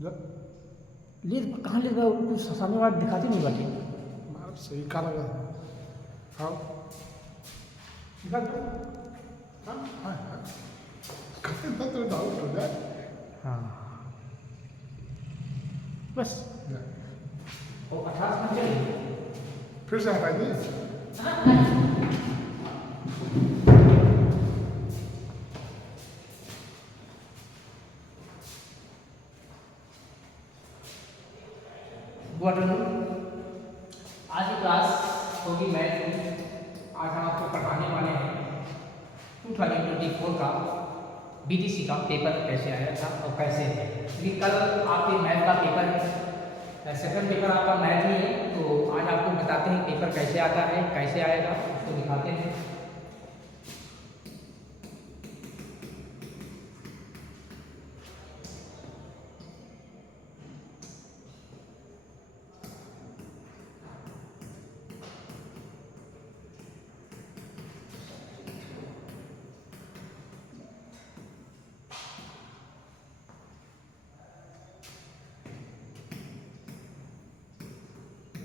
Lead कहाँ lead कुछ सामने वाला दिखाती नहीं बाटी मार सही का लगा हाँ दिखा दो। हाँ हाँ हाँ कहीं तो डाउट हो जाए हाँ बस या, वो 18 में चलिए फिर से हटा दिए गुड आफ्टरनून। आज की क्लास होगी मैथ की। आज हम आपको पढ़ाने वाले हैं 2024 का बीटीसी का पेपर कैसे आया था और कैसे है। क्योंकि कल आपके मैथ का पेपर है, सेकंड पेपर आपका मैथ ही है, तो आज आपको बताते हैं पेपर कैसे आता है, कैसे आएगा, उसको दिखाते हैं।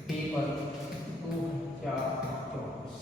पेपर 2024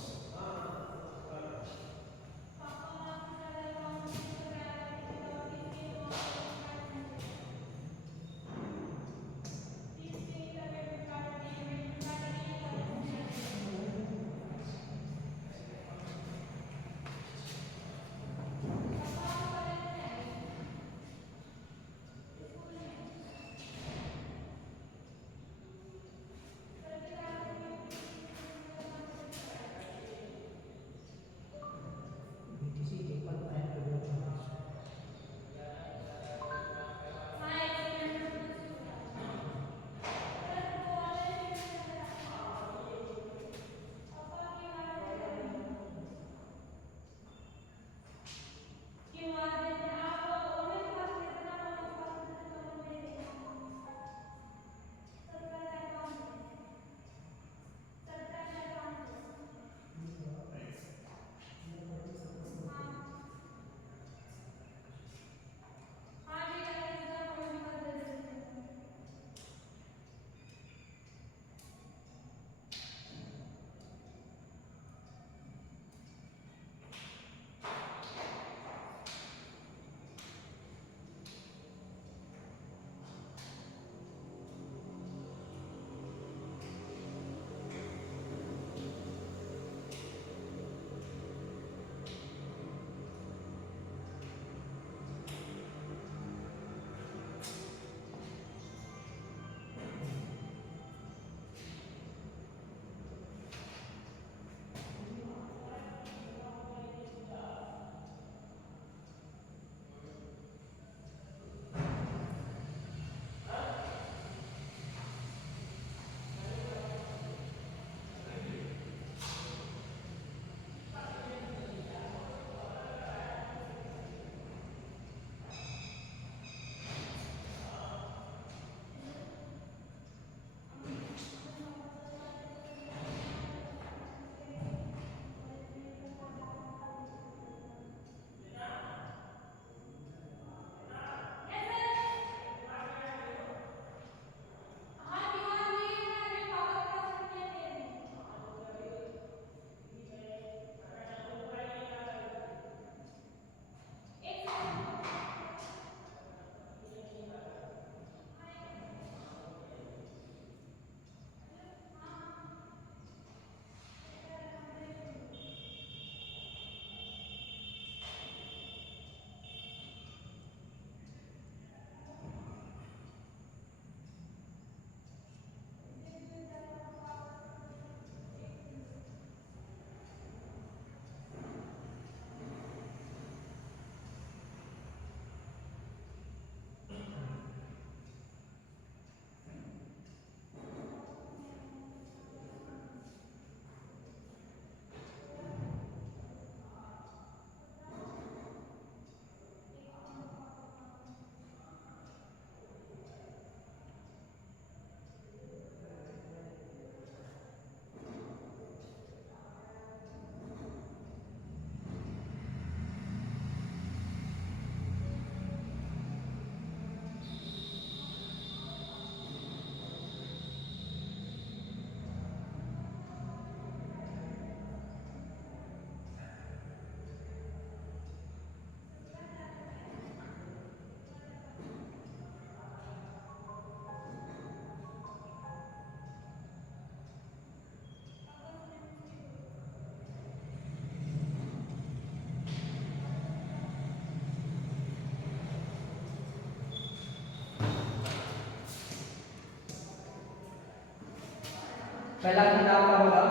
पहला खंड आपका होगा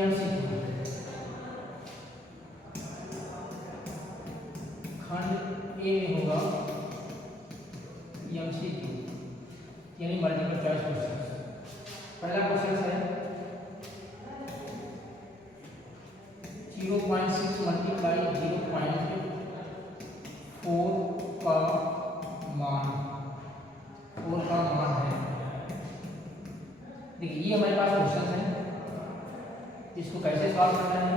MCQ, खंड ए में होगा MCQ यानी मल्टीपल चॉइस क्वेश्चन। पहला क्वेश्चन है 0.6 मल्टीप्लाई 0.4 का मान, 4 का मान है। देखिए ये हमारे पास क्वेश्चन है, इसको कैसे सॉल्व करना है।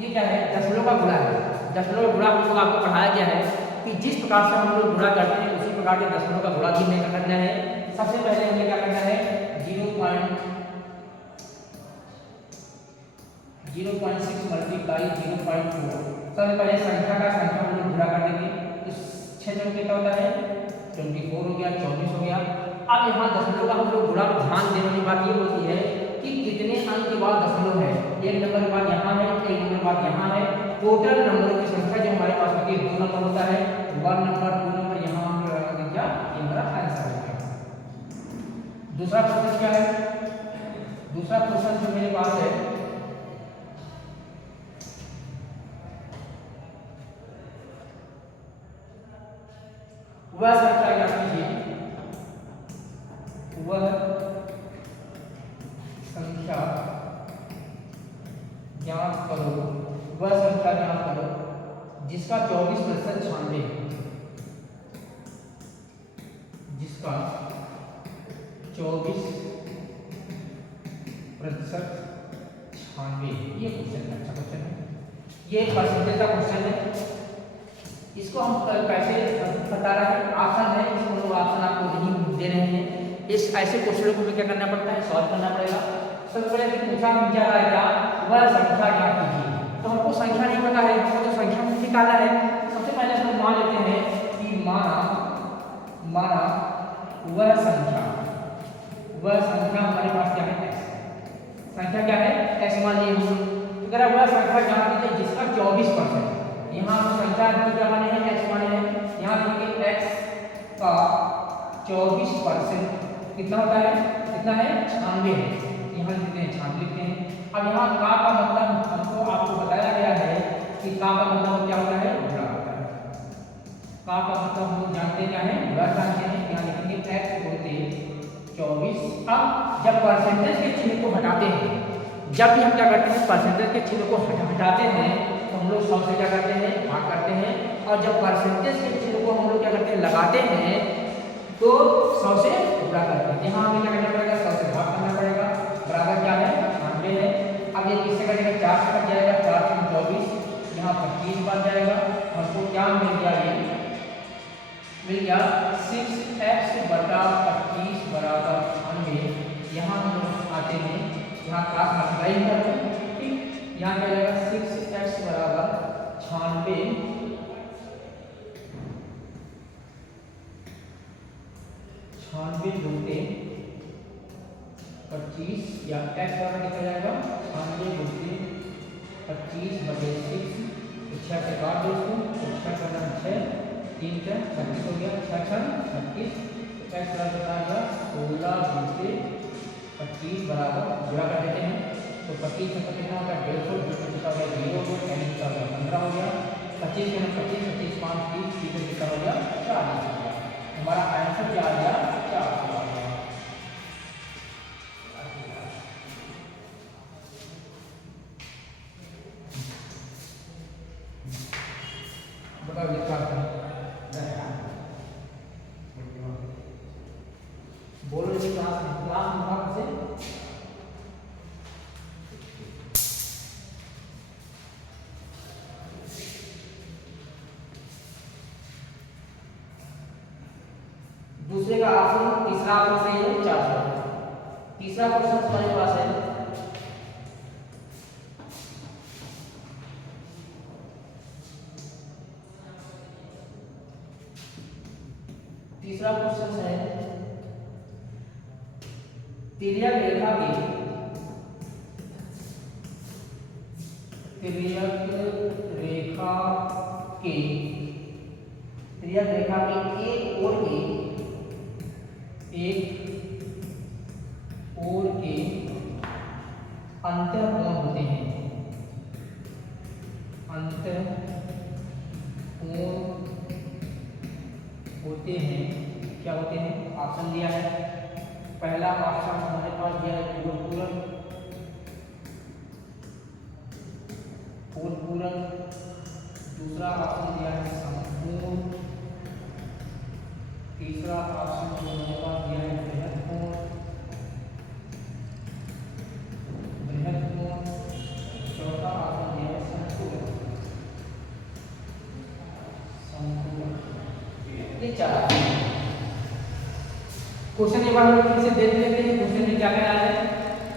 ये क्या है, दशमलव का गुणा है। दशमलव का गुणा हम लोग आपको पढ़ाया गया है कि जिस प्रकार से हम लोग गुणा करते हैं उसी प्रकार के दशमलव का गुणा भी हमें करना है। सबसे पहले हमें क्या करना है, 0.6 मल्टीप्लाई 0.4। सबसे पहले संख्या का संख्या हम लोग गुणा कर देंगे, इस 6 में कितना होता है 24 हो गया, 24 हो गया। अब यहाँ दशमलव का हम लोग गुणा में ध्यान देने की बात ये होती है कि कितने अंक के बाद दशमलव है। एक नंबर के बाद यहाँ है, एक नंबर के बाद यहाँ है। टोटल नंबरों की संख्या जो हमारे पास होती है 2 नंबर होता है, 1 नंबर 2 नंबर, यहाँ हम लगा देंगे क्या, ये हमारा आंसर हो गया। दूसरा क्वेश्चन क्या है, दूसरा क्वेश्चन जो मेरे पास है वह संख्या ज्ञात कीजिए, वह संख्या ज्ञात करो, वह संख्या ज्ञात करो जिसका 24% 96 है, जिसका 24% 96। ये क्वेश्चन अच्छा क्वेश्चन है, ये परसेंटेज का क्वेश्चन है। इसको हम कैसे बता रहे हैं, ऑप्शन है, इसको लोग ऑप्शन आपको नहीं दे रहे हैं। इस ऐसे क्वेश्चन को हमें क्या करना पड़ता है, सॉल्व करना पड़ेगा। सबसे पहले पूछा जा रहा है क्या, वह संख्या ज्ञात कीजिए। तो हमको संख्या नहीं पता है, हमको तो संख्या में निकालना है। सबसे पहले हम मान लेते हैं कि माना वह संख्या हमारे पास क्या है, संख्या क्या है, x मान लिए हम। तो कह रहा वह संख्या ज्ञात कीजिए जिसका 24%, यहाँ संख्या क्या माने हैं, x माने हैं। यहाँ देखिए x का 24% कितना होता है, कितना है 96 है, यहाँ लिखते हैं 96 लिखते हैं। अब यहाँ का मतलब हमको आपको बताया गया है कि का मतलब क्या होता है, गुणा होता है। का मतलब हम लोग जानते क्या है, गुणा जानते हैं। यहाँ लिखेंगे x गुणित 24। अब जब परसेंटेज के चिन्ह को हटाते हैं, जब भी हम क्या करते हैं परसेंटेज के चिन्ह को हटाते हैं तो हम लोग 100 से क्या करते हैं, भाग करते हैं। और जब परसेंटेज के चिन्ह को हम लोग क्या करते हैं, लगाते हैं तो 100 से गुणा करते हैं। यहाँ हमें क्या करना पड़ेगा, 100 से भाग करना पड़ेगा, बराबर क्या है 96 है। अब ये किससे कटेगा, 4 से कट जाएगा, 4 से 24, यहाँ 25 बन जाएगा। हमको क्या मिल गया, ये मिल गया 6x बटा 25 बराबर 96। यहाँ हम लोग आते हैं, यहाँ क्लास मल्टीप्लाई करते हैं, ठीक। यहाँ क्या जाएगा 6x बराबर 96 गुणित 25 या x बराबर लिखा जाएगा 96 गुणित 25 बटे 6। 6 से काट दो इसको, 6 करना 6, 3 का 36 हो गया, 6 6 36। x बराबर आएगा 16 गुणित 25 बराबर गुणा कर देते हैं। तो 25 में कितना होगा 150, 150 हो गया 0 हो गया, 15 हो गया। 25 में 25, 25 5 30, 30 में कितना हो गया 40 हो गया। हमारा आंसर क्या आ गया, 4 आ गया। बताओ लिखा बोलो इस क्लास में से दूसरे का ऑप्शन, तीसरा ऑप्शन सही है 400। तीसरा क्वेश्चन हमारे पास है तीसरा क्वेश्चन है तिर्यक रेखा के एक ओर के एक अंतःकोण होते हैं, अंतःकोण होते हैं। क्या होते हैं? ऑप्शन दिया है, पहला ऑप्शन हमारे पास दिया है पूरक, दूसरा ऑप्शन दिया है संपूर्ण, तीसरा ऑप्शन जो हमारे पास दिया है बृहत्कोण, चौथा ऑप्शन दिया है संपूर्ण। ये चार क्वेश्चन एक बार फिर से देख लेते हैं। क्वेश्चन में क्या कह रहा है?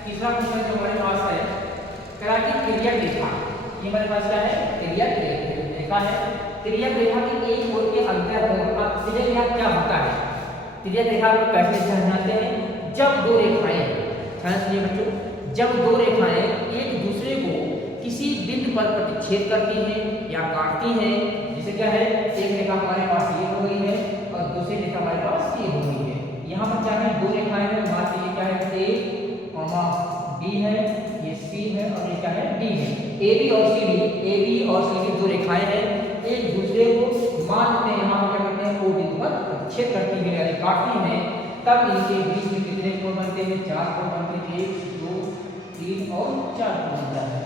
तीसरा क्वेश्चन जो हमारे पास है, कह रहा है कि तिर्यक रेखा, ये हमारे पास क्या है? तिर्यक रेखा है। तिर्यक रेखा के एक ओर के अंतःकोण। अब तिर्यक रेखा क्या होता है? तिर्यक रेखा को कैसे समझाते हैं? जब दो रेखाएं, ध्यान सुनिए बच्चों, जब दो रेखाएं एक दूसरे को किसी बिंदु पर प्रतिच्छेद करती हैं या काटती हैं, जैसे क्या है, एक रेखा हमारे पास ये हो गई है और दूसरी रेखा हमारे पास ये हो गई है। यहाँ पर क्या है? दो रेखाएं हैं, मान लीजिए क्या है, ए कॉमा बी है, ये सी है और ये क्या है, डी है। ए बी और सी डी दो रेखाएं हैं, एक दूसरे को मान लेते हैं यहाँ क्या करते हैं, वो बिंदु पर प्रतिच्छेद करती है यानी काटती हैं, तब इनके बीच में कितने कोण बनते हैं? चार कोण बनते हैं, 1 2 3 और 4 कोण बनता है।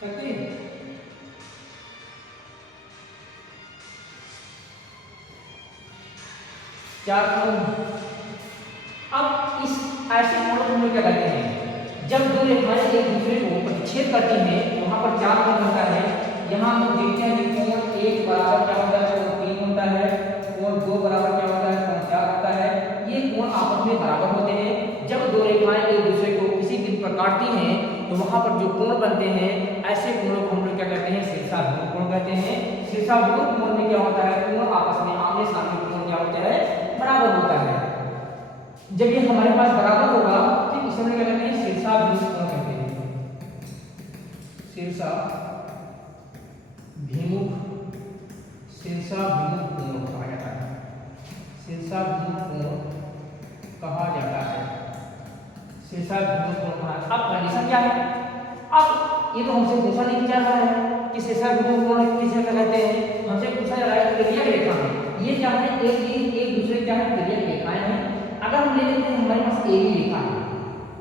करते हैं चार कोण। अब इस ऐसे कोण को हम क्या कहते हैं? जब दो रेखाएं एक दूसरे को प्रतिच्छेद करती हैं, वहां पर चार कोण बनता है। यहाँ हम देखते हैं कि कोण एक बराबर क्या होता है? कोण 3 होता है, कोण 2 बराबर क्या होता है? कोण 4 होता है। ये कोण आपस में बराबर होते हैं। जब दो रेखाएं एक दूसरे को किसी बिंदु पर काटती हैं, तो वहां पर जो कोण बनते हैं, ऐसे कोणों को हम लोग क्या कहते हैं? शीर्षाभिमुख कोण कहते हैं। शीर्षाभिमुख कोण में क्या होता है? कोण आपस में आमने सामने कोण क्या होता है? बराबर होता है। जब ये हमारे पास बराबर होगा, ठीक, इसे हम क्या कहते हैं? शीर्षाभिमुख कोण कहते हैं। शीर्षाभिमुख कोण कहा जाता है। शीर्षाभिमुख कोण कहा जाता है। शीर्षाभिमुख कोण कहा। अब कंडीशन क्या है? अब ये तो हमसे पूछा नहीं जा रहा है कि शीर्षाभिमुख कोण किसे कहते हैं। हमसे पूछा जा रहा है तिर्यक रेखा में। ये क्या है? एक दूसरे क्या है? तिर्यक रेखाएं हैं। अगर हम ले लेते हैं, हमारे पास ए बी रेखा है।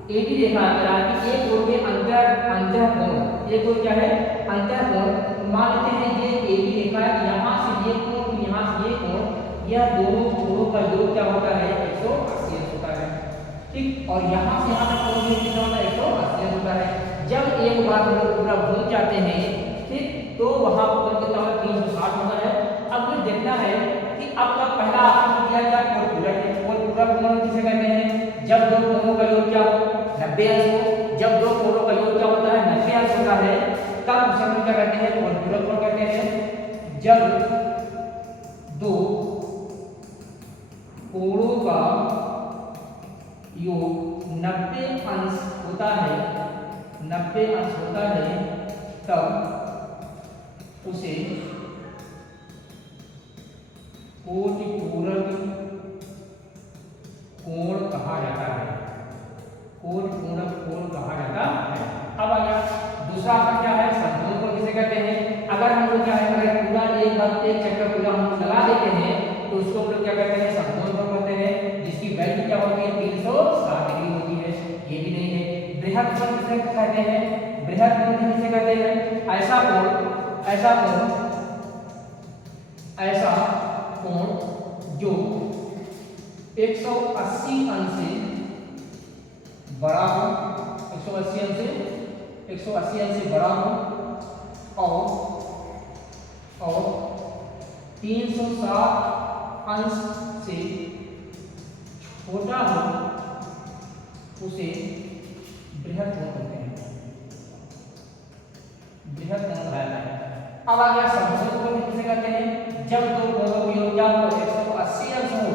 ए बी रेखा कह कि एक ओर के अंतःकोण, एक ओर क्या है? अंतःकोण। मान लेते हैं ये ए बी रेखा है, यहाँ से ये कोण, यहाँ से ये कोण, यह दोनों कोणों का योग क्या होता है? 180 होता है, ठीक। और यहाँ से यहाँ तक कोण कितना होता है? 180 होता है। जब एक बार हम लोग पूरा घूम जाते हैं, ठीक, तो वहाँ पर कितना होता है? 360 होता है। अब ये देखना है कि अब का पहला ऑप्शन दिया गया कोण पूरक है। कोण पूरक कोण किसे कहते हैं? जब दो कोणों का योग क्या हो? 90 अंश हो। जब दो कोणों का योग क्या होता है? 90 अंश होता है, तब उसे हम क्या कहते हैं? कोण पूरक कोण कहते हैं। जब दो कोणों का योग 90 अंश होता है, 90 अंश होता है, तब उसे कोटिपूरक कोण कहा जाता है। कोटिपूरक कोण कहा जाता है। अब आ गया दूसरा ऑप्शन क्या है? संपूर्ण कोण किसे कहते हैं? अगर हम लोग क्या है, अगर पूरा एक चक्कर पूरा हम लगा देते हैं, तो उसको हम लोग क्या कहते हैं? संपूर्ण कोण कहते हैं, जिसकी वैल्यू क्या होती है? 360 डिग्री होती है। ये भी नहीं है। बृहद कोण किसे कहते हैं? बृहद कोण किसे कहते हैं? ऐसा कोण जो 180 अंश से बड़ा हो, 180 अंश से बड़ा हो और 360 अंश से छोटा हो, उसे बृहद कोण कहते हैं। बृहद कोण कहा जाता है। अब आ गया संपूर्ण कोण किसे कहते हैं? जब दो कोणों का योग क्या हो? 180 अंश हो।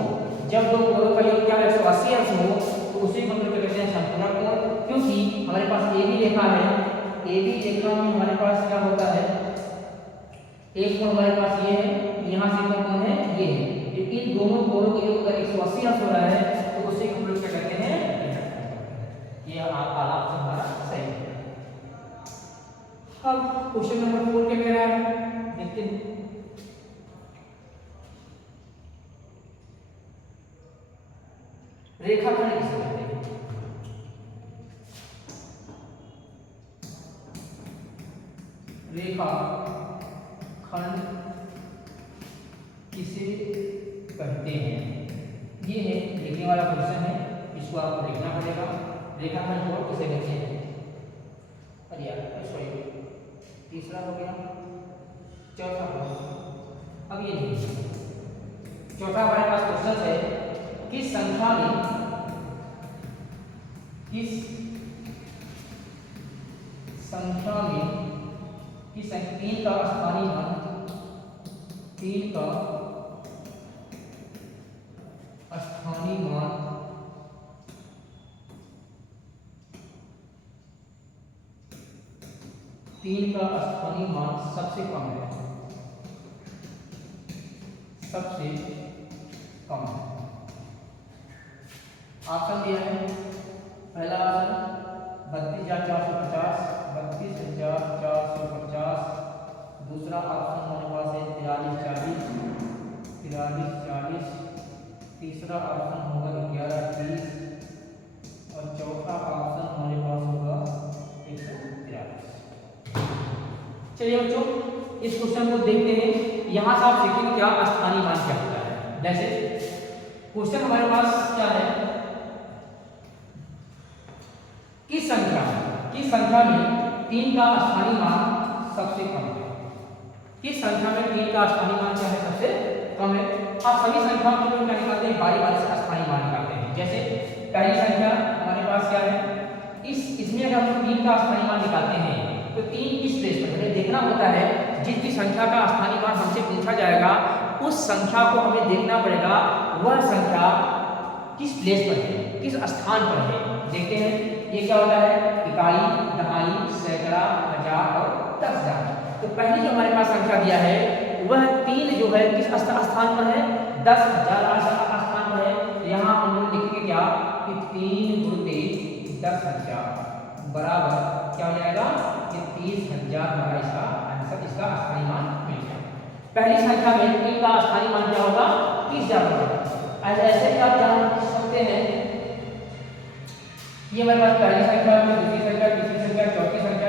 जब दो कोणों का योग क्या है? 180 अंश हो, तो उसी को हम लोग कहते हैं संपूर्ण कोण। क्योंकि हमारे पास ए बी रेखा है, ए बी रेखा में हमारे पास क्या होता है? एक कोण हमारे पास ये है, यहाँ से कोण है ये है। इन दोनों कोणों का योग अगर 180 अंश हो रहा है, तो काला ऑप्शन हमारा सही है। अब क्वेश्चन नंबर 4 क्या कह रहा है देखते हैं। रेखाखंड किसे कहते हैं? रेखाखंड किसे कहते हैं? ये है लिखने वाला क्वेश्चन है, इसको आपको लिखना पड़ेगा। रेखाखंड को किसे कहते हैं? अरे यार सॉरी, तीसरा हो गया, चौथा हो। अब ये नहीं, चौथा हमारे पास क्वेश्चन है किस संख्या में तीन का स्थानीय मान, तीन का स्थानीय मान सबसे कम है, सबसे कम है। ऑप्शन दिया है, पहला ऑप्शन 32,450, 32,450। दूसरा ऑप्शन हमारे पास है 43,40। तीसरा ऑप्शन होगा 11,30 और चौथा ऑप्शन हमारे पास होगा 143। चलिए बच्चों इस क्वेश्चन को देखते हैं। यहाँ से आप सीखेंगे क्या स्थानीय मान क्या होता है। जैसे क्वेश्चन हमारे पास क्या है, किस संख्या में 3 का स्थानीय मान सबसे कम है? किस संख्या में 3 का स्थानीय मान क्या है, सबसे कम है? आप सभी संख्याओं के लिए क्या निकालते हैं, बारी बारी से स्थानीय मान निकालते हैं। जैसे पहली संख्या हमारे पास क्या है, इसमें अगर हम 3 का स्थानीय मान निकालते हैं तो 3 किस प्लेस पर हमें देखना होता है। जिस भी संख्या का स्थानीय मान हमसे पूछा जाएगा उस संख्या को हमें देखना पड़ेगा, वह संख्या किस प्लेस पर है, किस स्थान पर है। देखते हैं ये क्या होता है, इकाई, दहाई, सैकड़ा, हजार और 10,000। तो पहली जो हमारे पास संख्या दिया है वह 3 जो है किस स्थान पर है, 10,000 स्थान पर है। यहाँ हम लोग लिखेंगे क्या कि 3 × 10,000 बराबर क्या हो जाएगा कि 30,000 हमारा इसका आंसर, इसका स्थानीय मान मिल जाएगा। पहली संख्या में 3 का स्थानीय मान क्या होगा, 30,000 होगा। ऐसे भी आप जान सकते हैं, ये हमारे पास पहली संख्या में, दूसरी संख्या, तीसरी संख्या, चौथी संख्या,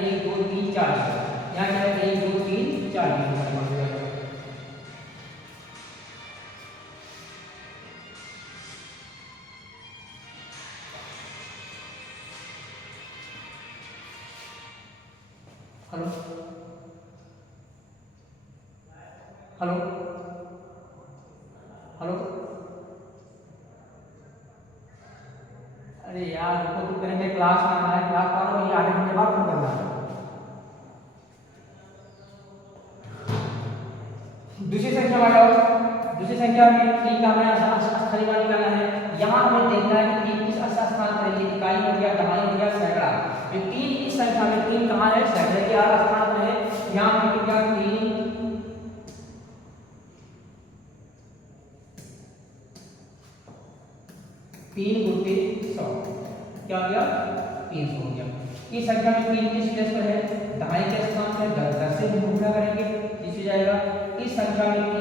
1 2 3 4। यहाँ क्या है 1 2 3 4 हेलो हेलो हेलो, अरे यार देखो तो करेंगे क्लास में आना है, क्लास पाना वही आधे घंटे बाद फोन करना है। दूसरी संख्या में आओ, दूसरी संख्या में 3 का हमें स्थानीय मान निकालना है। यहाँ हमें देखना है कि 3 किस स्थान पर है, इकाई हो गया, दहाई हो गया, सैकड़ा। तो 3 इस संख्या में 3 कहाँ है, सैकड़े के स्थान पर है। यहाँ पे क्या 3 × 100 क्या हो गया 300 हो गया। इस संख्या में 3 किस प्लेस पर है, दहाई के स्थान पर, 10 से गुणा करेंगे 30 हो जाएगा। इस संख्या में 3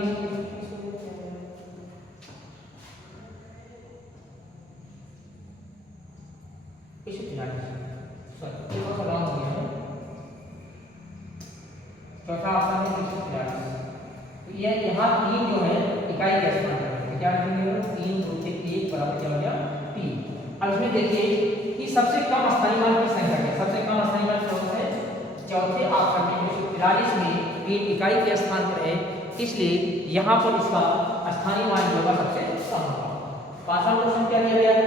चौथा ऑप्शन है 143। तो ये यहाँ 3 जो है इकाई के स्थान पर है, क्या लिखेंगे 3 × 1 बराबर क्या हो गया 3। अब इसमें देखिए कि सबसे कम स्थानीय मान की संख्या है, सबसे कम स्थानीय मान कौन सा है, चौथे ऑप्शन में 143 में 3 इकाई के स्थान पर है, इसलिए यहाँ पर इसका स्थानीय मान जो होगा सबसे कम होगा। पांचवा क्वेश्चन क्या दिया गया है,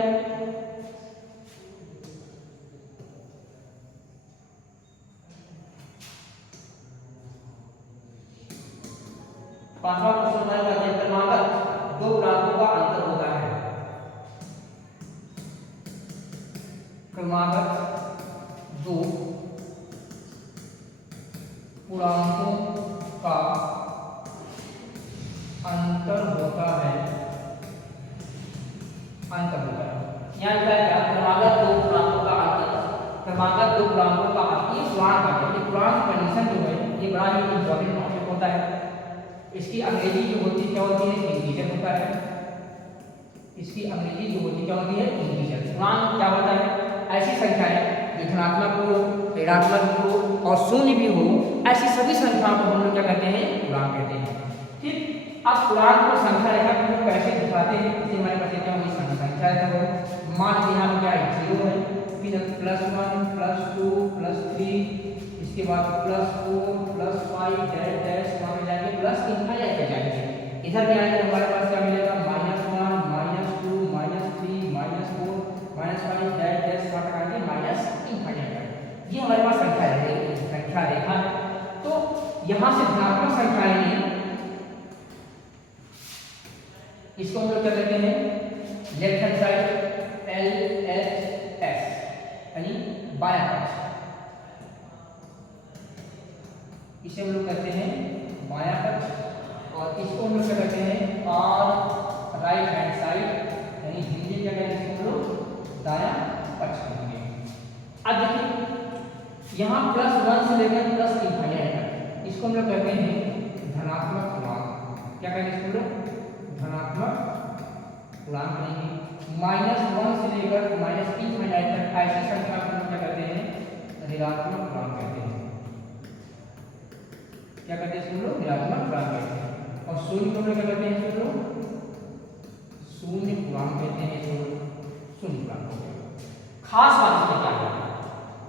पांचवा क्वेश्चन हमारे पास है क्रमागत 2 गुणांकों का अंतर होता है। क्रमागत 2 गुणांकों का अंतर होता है, अंतर होता है। यहाँ क्या है, क्रमागत 2 गुणांकों का क्रमागत दो पूर्णांकों का आपकी पूर्णांक आ जाए। पूर्णांक कंडीशन जो है ये बड़ा ही इंपॉर्टेंट टॉपिक होता है। इसकी अंग्रेजी जो होती है क्या होती है, इंटीजर होता है। इसकी अंग्रेजी जो होती है क्या होती है, इंटीजर। पूर्णांक क्या होता है, ऐसी संख्याएं जो धनात्मक हो, ऋणात्मक भी हो और शून्य भी हो, ऐसी सभी संख्याओं को हम लोग क्या कहते हैं, पूर्णांक कहते हैं। ठीक, अब पूर्णांक को संख्या रेखा को कैसे दिखाते हैं, इसे हमारे पास क्या होगी, संख्या रेखा हो। मान लीजिए यहाँ क्या है, 0 है, फिर +1 +2 +3, इसके बाद +4 +5 डैश डैश वहाँ में जाएंगे प्लस इनफाइनाइट पे जाएंगे। इधर भी आएंगे तो हमारे पास क्या मिलेगा, -1 -2 -3 -4 -5 डैश डैश वहाँ तक आएंगे माइनस इनफाइनाइट। ये हमारे पास संख्या रेखा है। तो यहाँ से धनात्मक संख्याएं हैं, इसको हम लोग क्या कहते हैं, लेफ्ट हैंड साइड LHS यानी बायां पक्ष, इसे हम लोग कहते हैं बायां पक्ष। और इसको हम लोग क्या कहते हैं, और राइट हैंड साइड यानी हिंदी क्या कहते हैं, इसको हम लोग दायां पक्ष कहेंगे। अब देखिए यहाँ +1 से लेकर प्लस इनफाइनाइट तक, इसको हम लोग कहते हैं धनात्मक पूर्णांक। क्या कहते हैं इसको लोग, धनात्मक पूर्णांक कहेंगे। -1 से लेकर -इनफाइनाइट तक ऐसी संख्या को हम क्या कहते हैं, ऋणात्मक पूर्णांक कहते हैं। क्या कहते हैं इसको लोग, ऋणात्मक पूर्णांक कहते हैं। और शून्य को क्या कहते हैं, इसको लोग शून्य पूर्णांक कहते हैं, इसको शून्य पूर्णांक। खास बात इसमें क्या है,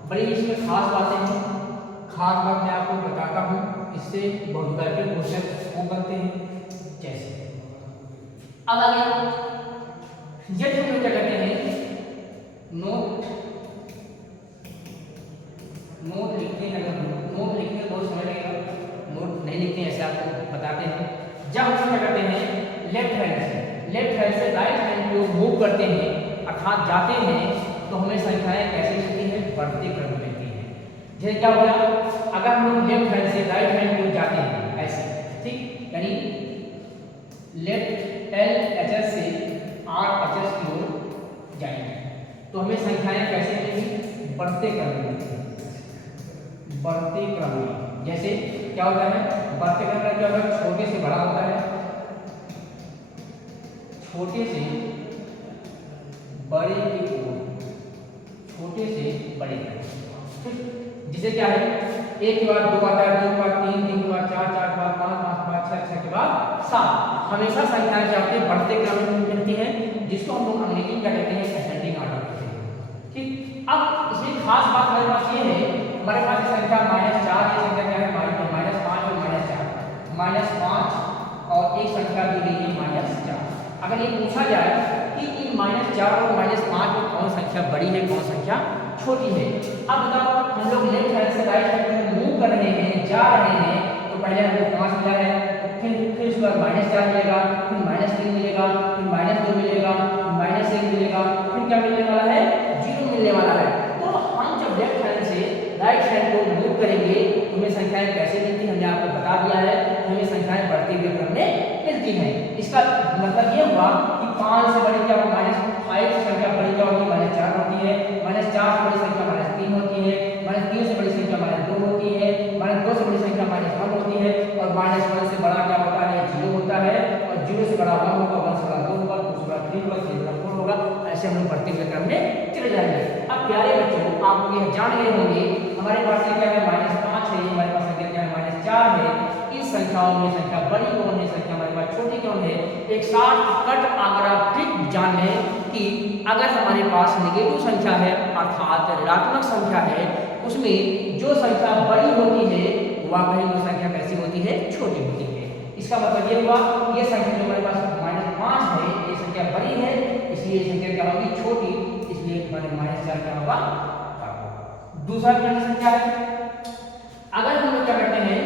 बड़ी इसमें खास बातें हैं। खास बात मैं आपको बताता हूँ, इससे बहुत टाइप के क्वेश्चन वो बनते हैं। जैसे अब आगे ये हम लोग क्या कहते हैं, नोट लिखते हैं। अगर नोट लिखने में बहुत समय लगेगा, नोट नहीं लिखते हैं ऐसे आपको बताते हैं। जब हम क्या करते हैं, लेफ्ट हैंड से राइट हैंड को मूव करते हैं, अर्थात जाते हैं, तो हमें संख्याएं कैसे मिलती हैं, बढ़ते क्रम में मिलती हैं। जैसे क्या होगा, अगर हम लोग लेफ्ट हैंड से राइट हैंड को जाते हैं ऐसे, ठीक, यानी लेफ्ट LHS से RHS की ओर जाएंगे, तो हमें संख्याएं कैसे मिलेंगी, बढ़ते क्रम में मिलती हैं। बढ़ते क्रम में जैसे क्या होता है, बढ़ते क्रम में क्या होता है, छोटे से बड़ा होता है, छोटे से बड़े की ओर, छोटे से बड़े की। जिसे क्या है, 1 के बाद 2 आता है, 2 के बाद 3, 3 के बाद 4, 4 के बाद 5, 5 के बाद 6, 6 के बाद 7। हमेशा संख्याएं आपके बढ़ते क्रम में मिलती हैं, जिसको हम लोग अंग्रेजी में क्या कहते हैं, असेंडिंग ऑर्डर कहते हैं। ठीक, अब इसमें खास बात हमारे पास ये है, हमारे पास संख्या -4, ये संख्या क्या है, -5 और -4, -5 और एक संख्या दी गई है -4। अगर ये पूछा जाए कि इन -4 और -5 में कौन संख्या बड़ी है, कौन संख्या छोटी है। अब बताओ, हम लोग लेफ्ट हैंड से राइट हैंड में मूव कर रहे हैं, जा रहे हैं, तो पहले हमको 5 मिला है, फिर उसके बाद -4 मिलेगा, फिर -3 मिलेगा, फिर -2 मिलेगा, फिर -1 मिलेगा, फिर क्या मिलने वाला है, 0 मिलने वाला है। तो हम जब लेफ्ट हैंड से राइट हैंड को मूव करेंगे, तो हमें संख्याएं कैसे मिलती हैं, हमने आपको बता दिया है, हमें संख्याएं बढ़ते हुए क्रम में मिलती हैं। इसका मतलब ये हुआ कि 5 से बड़ी क्या होगी, -5 से संख्या बड़ी क्या होगी, -4 होती है, -4 से बड़ी संख्या -3 होती है, -3 से बड़ी संख्या -2 होती है, -2 से बड़ी संख्या -1 होती है, और -1 से बड़ा क्या होता है, 0 होता है, और 0 से बड़ा 1 होगा, 1 से बड़ा 2 होगा, 2 से बड़ा 3 होगा, 3 से बड़ा 4 होगा। ऐसे हम लोग बढ़ते हुए क्रम में चले जाएंगे। अब प्यारे बच्चों, आप लोग यह जान गए होंगे, हमारे पास क्या है, -5 है, हमारे पास संख्या क्या है, -4 है। इस संख्याओं में संख्या बड़ी कौन है, संख्या हमारे पास छोटी कौन है। एक शॉर्टकट अगर आप ट्रिक जान लें कि अगर हमारे पास नेगेटिव संख्या है, अर्थात ऋणात्मक संख्या है, उसमें जो संख्या बड़ी होती है वह कहीं वो संख्या कैसी होती है, छोटी होती है। इसका मतलब ये हुआ, ये संख्या जो हमारे पास -5 है, ये संख्या बड़ी है, इसलिए संख्या क्या होगी, छोटी, इसलिए हमारे -4 क्या होगा। दूसरा कंडीशन क्या है, अगर हम लोग क्या करते हैं,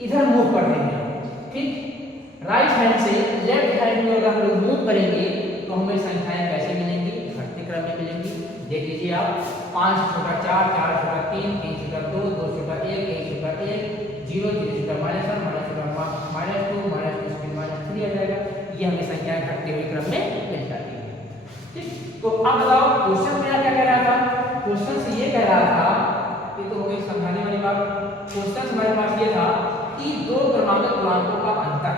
इधर मूव करते हैं, ठीक, राइट हैंड से लेफ्ट हैंड में अगर हम लोग मूव करेंगे, तो हमें संख्याएं कैसे मिलेंगी, घटते क्रम में मिलेंगी। देख लीजिए आप, 5 छोटा 4, 4 छोटा 3, 3 छोटा 2, 2 छोटा 1, 1 छोटा 1, 0, 0 छोटा -1, -1 छोटा -2, -2 से -3 आ जाएगा। ये हमें संख्याएं घटते हुए क्रम में मिल जाती है। ठीक, तो अब बताओ क्वेश्चन मेरा क्या कह रहा था क्वेश्चन से ये कह रहा था, ये तो हो गई समझाने वाली बात। क्वेश्चन हमारे पास ये था कि दो क्रमागत गुणांकों का अंतर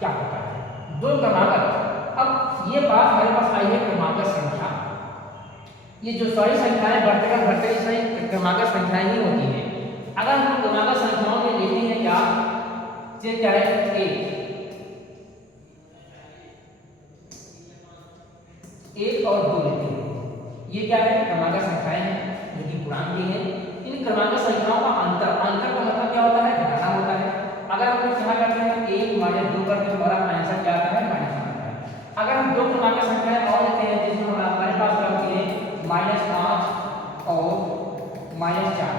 क्या होता है। दो क्रमागत, अब ये बात हमारे पास आई है क्रमागत संख्या। ये जो सारी संख्याएं बढ़ते घटते सारी क्रमागत संख्याएं ही होती हैं। अगर हम क्रमागत संख्याओं में लेते हैं क्या, ये क्या है, एक और दो लेते हैं, ये क्या है, क्रमागत संख्याएं हैं जो कि गुणांक की हैं। इन क्रमागत संख्याओं का अंतर का मतलब क्या होता है, घटाना होता है। अगर हम लोग क्या करते हैं, 1 माइनस 2 करते हैं, हमारा आंसर क्या आता है, माइनस आता है। अगर हम दो क्रमागत संख्याएं और लेते हैं जिसमें हमारे पास क्या होती है, -5 और -4,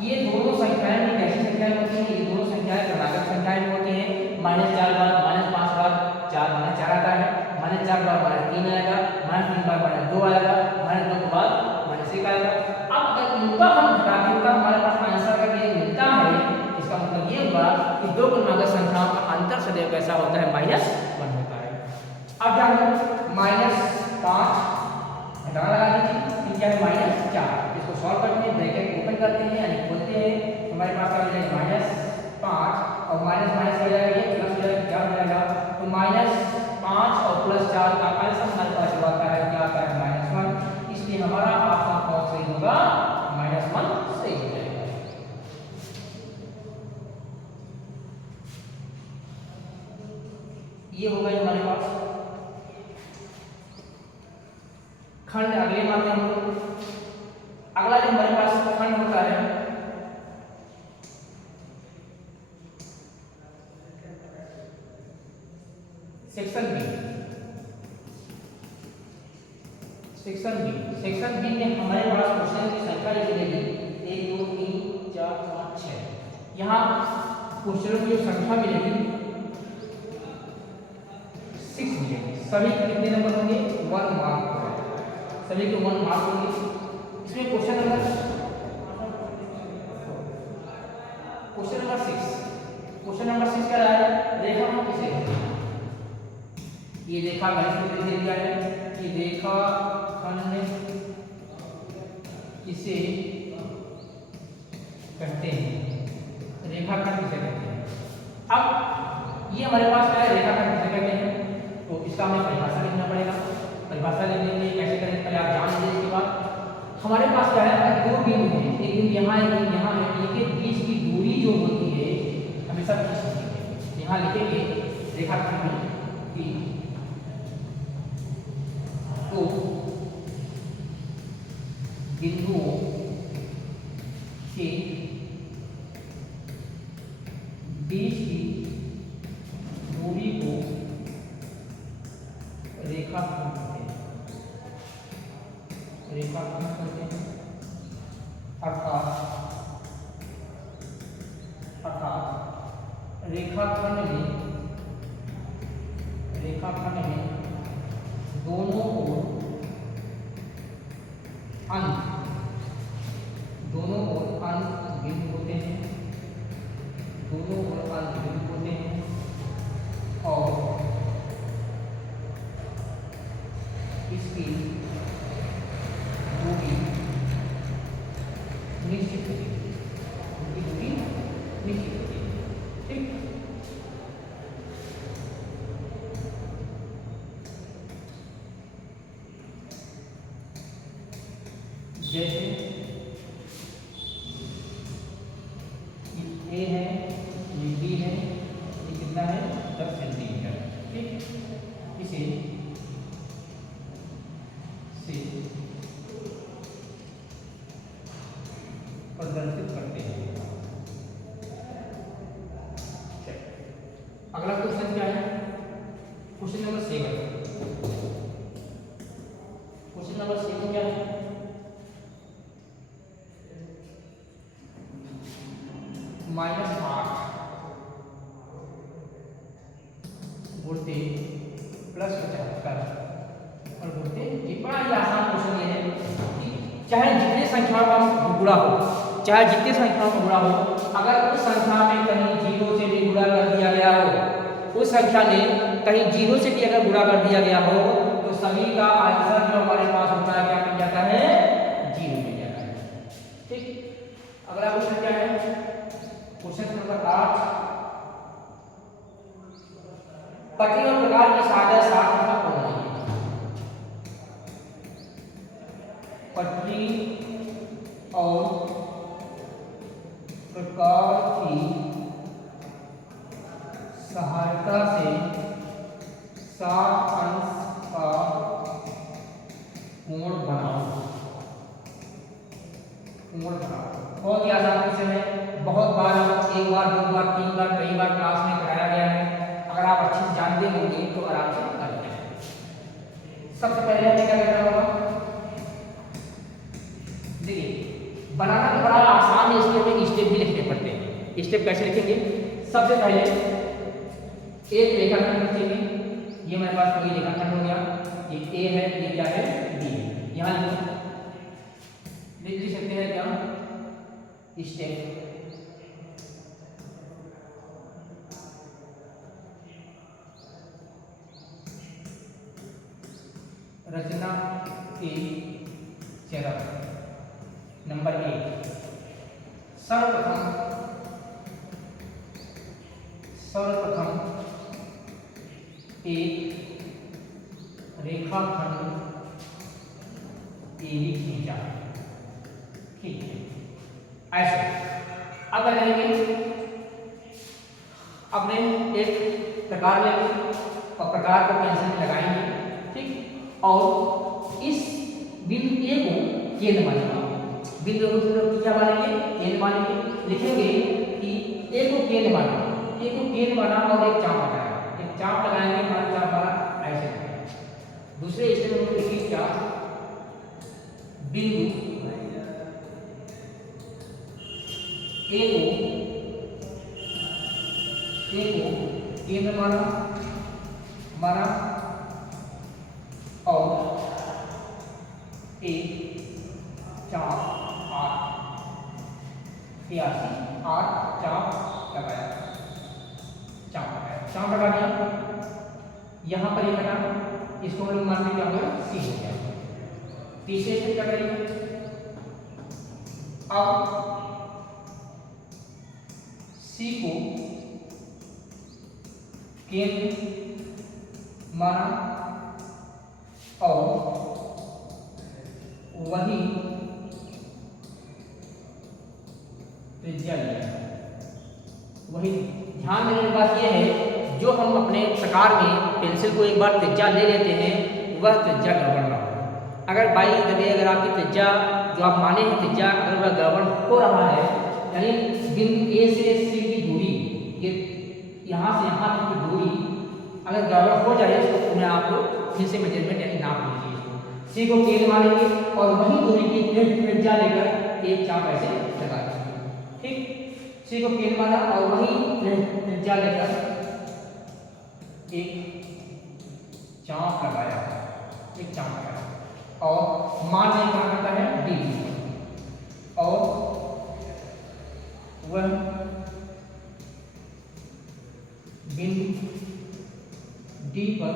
ये दोनों संख्याएं भी कैसी संख्याएं होती हैं, ये दोनों संख्याएं क्रमागत संख्याएं भी होती हैं। -4 बार -5 बार 4 -4 आता है, -4 बार -3 आएगा, -3 बार -2 आएगा, -2 के बाद -1 आएगा। अब अगर इनका हम घटाते हैं तब हमारे पास आंसर का ये मिलता है। इसका मतलब ये हुआ कि दो क्रमागत संख्याओं का अंतर सदैव कैसा होता है, -1 होता है। अब क्या होगा, -5 घटाना लगा दीजिए, फिर क्या है, -4। इसको सॉल्व करते हैं, ब्रैकेट ओपन करते हैं यानी खोलते हैं, हमारे पास क्या हो जाएगा, -5 और माइनस माइनस हो जाएगा, ये प्लस हो जाएगा, क्या हो जाएगा, तो -5 और +4 का आंसर हमारे पास जो आता है, क्या आता है, -1। इसलिए हमारा आपका कौन सही होगा, -1 सही हो जाएगा। ये हो गए हमारे पास खंड। अगले मामले हम लोग, अगला जो हमारे पास खंड होता है, सेक्शन बी। सेक्शन बी में हमारे पास क्वेश्चन की संख्या मिलेगी 1 2 3 4 5 6। यहाँ क्वेश्चनों की जो संख्या मिलेगी 6 मिलेगी। सभी कितने नंबर होंगे, 1 मार्क, सभी के 1 मार्क होंगे। इसमें क्वेश्चन नंबर 6 क्या रहा है, रेखा हम किसे कहते हैं, ये रेखा गणित में दे दिया है कि रेखा खंड किसे कहते हैं, रेखा खंड किसे कहते हैं। अब ये हमारे पास क्या है, रेखा खंड किसे कहते हैं, तो इसका हमें परिभाषा लिखना पड़ेगा। परिभाषा लिखने के लिए कैसे करें, पहले आप जान लीजिए। इसके बाद हमारे पास क्या है, दो बिंदु हैं, एक बिंदु यहाँ, एक बिंदु यहाँ है, इनके बीच की दूरी जो होती है हमेशा 30 होती है। यहाँ लिखेंगे रेखाखंड की तो बिंदुओं के बीच की दूरी को रेखाखंड कहते हैं, रेखाखंड कहते हैं। अर्थात रेखाखंड में दोनों ओर अंत बिंदु होते हैं, और इसकी दूरी निश्चित होती है, ठीक। जैसे ए है, ये बी है, ये कितना है, 10 सेंटीमीटर, ठीक। इसे प्रदर्शित करते हैं। अगला क्वेश्चन क्या है, क्वेश्चन नंबर 7। क्वेश्चन नंबर 7 क्या है, -8 गुणते +75 और गुणते, बड़ा ही आसान क्वेश्चन ये है कि चाहे जितने संख्याओं का गुणा हो, अगर उस संख्या में कहीं 0 से भी गुणा कर दिया गया हो, उस संख्या ने कहीं 0 से भी अगर गुणा कर दिया गया हो, तो सभी का आंसर जो हमारे पास होता है क्या मिल जाता है, 0 मिल जाता है। अगला क्वेश्चन क्या है? क्वेश्चन नंबर 8, पट्टी और प्रकार की सहायता 60 का कौन है? पट्टी और प्रकार की सहायता से 60 अंश का कोण बनाओ। कोण बनाओ बहुत ही आसान क्वेश्चन है, बहुत बार एक बार, दो बार, तीन बार, कई बार क्लास में कराया गया है। अगर आप अच्छे से जानते होंगे तो आराम से कर लेंगे। सबसे पहले हमें क्या करना होगा? देखिए, बनाना तो बड़ा आसान है, इसके हमें स्टेप भी लिखने पड़ते हैं। स्टेप कैसे लिखेंगे? सबसे पहले एक रेखाखंड रखेंगे। ये मेरे पास कोई रेखाखंड हो गया, ये ए है, ये क्या है? बी है। यहाँ लिख सकते हैं क्या? स्टेप रचना के चरण नंबर 1, सर्वप्रथम एक रेखाखंड AB खींचा। ठीक है, ऐसे। अब क्या करेंगे? अपने एक प्रकार लेंगे और प्रकार को पेंसिल में लगाएंगे। ठीक, और इस बिंदु ए को केंद्र मानेंगे। बिंदु को क्या मानेंगे? केंद्र मानेंगे। लिखेंगे कि ए को केंद्र माना, ए को केंद्र माना और एक चाप लगाया। एक चाप लगाएंगे, हमारा चाप बना ऐसे। दूसरे स्टेप में लिखिए क्या? बिंदु ए को केंद्र माना और एक चाप आठ चाप लगाया। चाप लगा दिया। यहाँ पर ये बना, इसको हम लोग मानते क्या होगा? सी हो गया। तीसरे से क्या करेंगे? अब सी को केंद्र माना और वही त्रिज्या लिया। वही ध्यान देने की बात यह है, जो हम अपने प्रकार में पेंसिल को एक बार त्रिज्या ले लेते हैं, वह त्रिज्या गड़बड़ ना हो। अगर बाई जगह अगर आपकी त्रिज्या जो आप माने हैं त्रिज्या, अगर वह गड़बड़ हो रहा है, यानी बिंदु ए से सी की दूरी, ये यहाँ से यहाँ तक की दूरी अगर गड़बड़ हो जाए तो उन्हें आप लोग फिर से मेजरमेंट यानी नाप लीजिए। सी को केंद्र मानेंगे और वही दूरी की त्रिज्या लेकर एक चाप ऐसे लगा दीजिए। ठीक, सी को केंद्र माना और वही त्रिज्या लेकर एक चाप लगाया। और मान में कहाँ करता है? डी, और वह बिंदु डी पर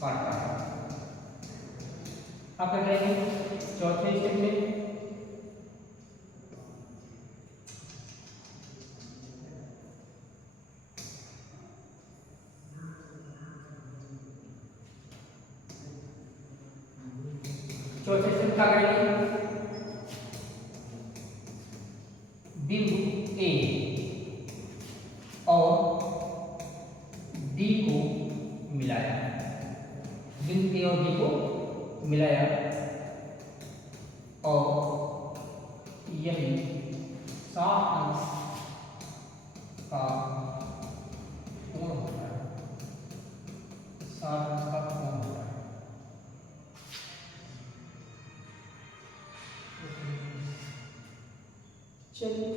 काटता है। आप क्या करेंगे? चौथे स्टेप में क्या करेंगे? बिंदु ए और डी को मिलाया। बिंदु ए और डी को मिलाया और यही 60 अंश का कोण होता है। 60 अंश का कोण होता है। चलिए